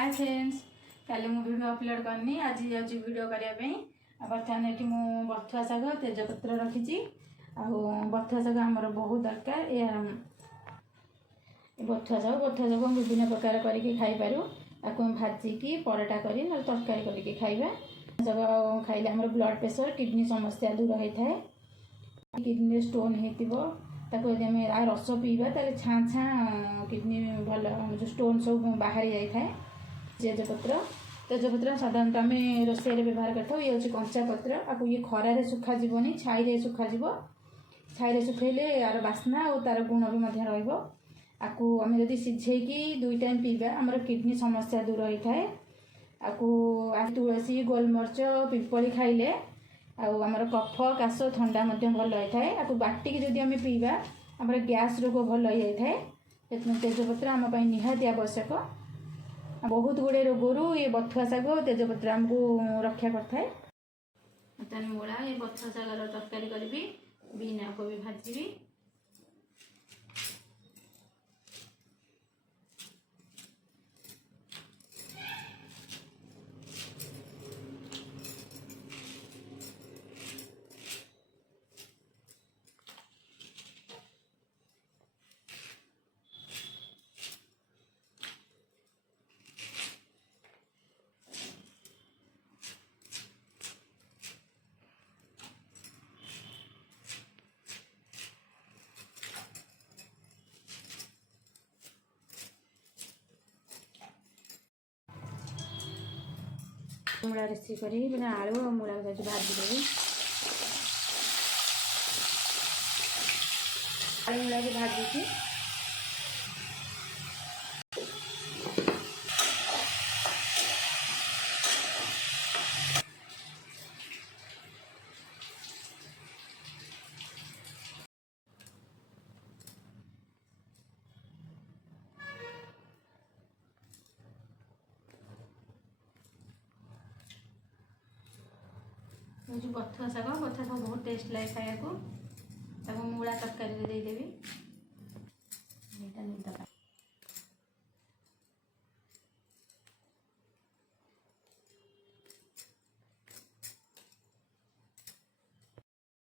hi friends काली मु video upload करनी आज जाऊँगी वीडियो करने बर्तमान ये बथुआ शाग तेजपत्र रखी बथुआ शाग आमर बहुत दरकार बथुआ शाग विभिन्न प्रकार करके खाईपर आपको भाजिकी पराठा करी ना तरकारी करके खाइबा शाग खाइले आम ब्लड प्रेशर किडनी समस्या दूर होता है किडनी स्टोन होती रस पीवा ताले छाँ छाँ किडनी भल जो स्टोन सब बाहरी जाए तेजपत्र साधारणतः आम रोषे व्यवहार करता ये हूँ कंचा पत्र आपको ये खरारे सुखाजी छाई सुखाजी छाई सुखेले यार बास्ना और तार गुण भी आपको आम जब सिझेकी 2 टाइम पीवा आमर किडनी समस्या दूर होता है आपको तुलसी गोलमरीच पिंपली खाइले आमर कफ काश ठंडा भल होता है आपको बाटिकी जदि आम पीवा आमर गैस रोग भल हो जाता है तेजपत्र आम निहाती आवश्यक बहुत गुड़े रोगरू ये बथुआ शाग तेजपत्र आमको रक्षा करता है मूला ये बथुआ शागर तरकारी करी बिना को भी भाजी मूला रेसिपी करी मैंने आलू और मूला भाजी देवी आलू मूला को भाजी जो बथुआ शाग बहुत टेस्ट लगे खाया मूला तरकारी देदेवी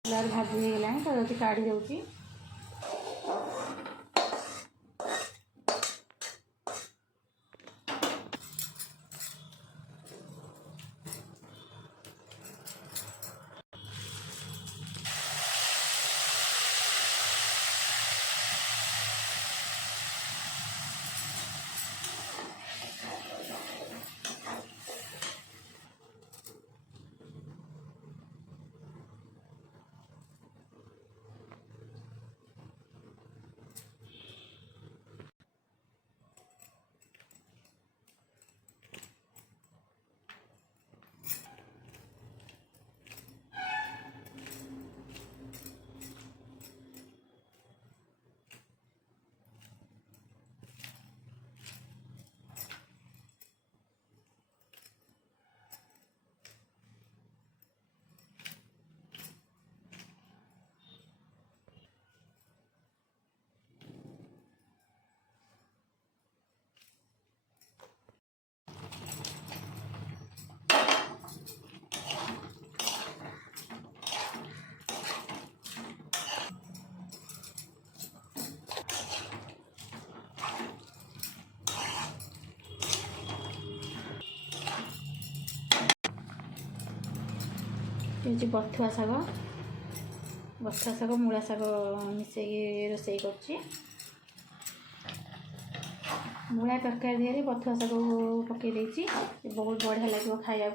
भाजी होगा तो काढ़ी दूसरी ये बथुआ शाग मूला शाग मिसे रोसे कर मूला तरकारी दिहरी बथुआ शाग पकई बहुत बढ़िया लगे खाया